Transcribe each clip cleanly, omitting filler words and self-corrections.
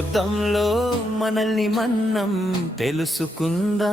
నిశ్శబ్దంలో మనల్ని మన్నం తెలుసుకుందా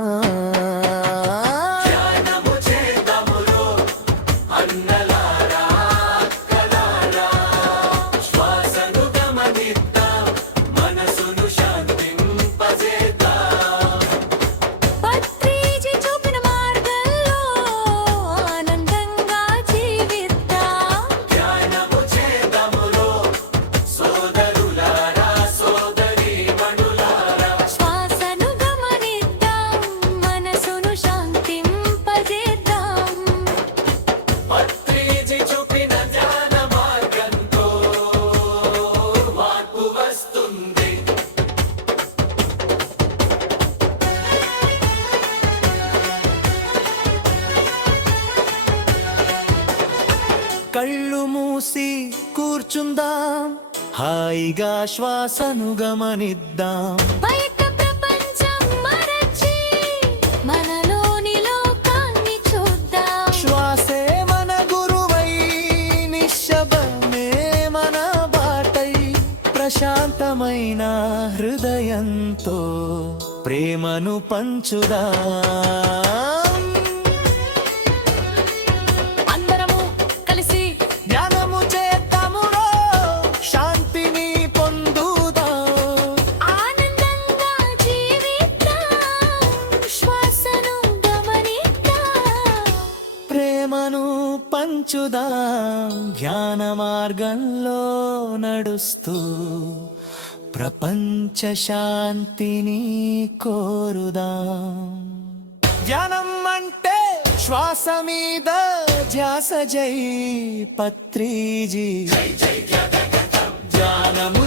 కళ్ళు మూసి కూర్చుందాం, హాయిగా శ్వాసను గమనిద్దాం. బయట ప్రపంచం మరచి మనలోని లోకాన్ని చూద్దాం. శ్వాసే మన గురువై, నిశ్శబ్దమే మన బాటై, ప్రశాంతమైన హృదయంతో ప్రేమను పంచుదాం. ప్రేమను పంచుదాం, జ్ఞాన మార్గంలో నడుస్తూ ప్రపంచ శాంతిని కోరుదాం. ధ్యానం అంటే శ్వాస మీద ధ్యాస. జై పత్రిజీ. ధ్యానము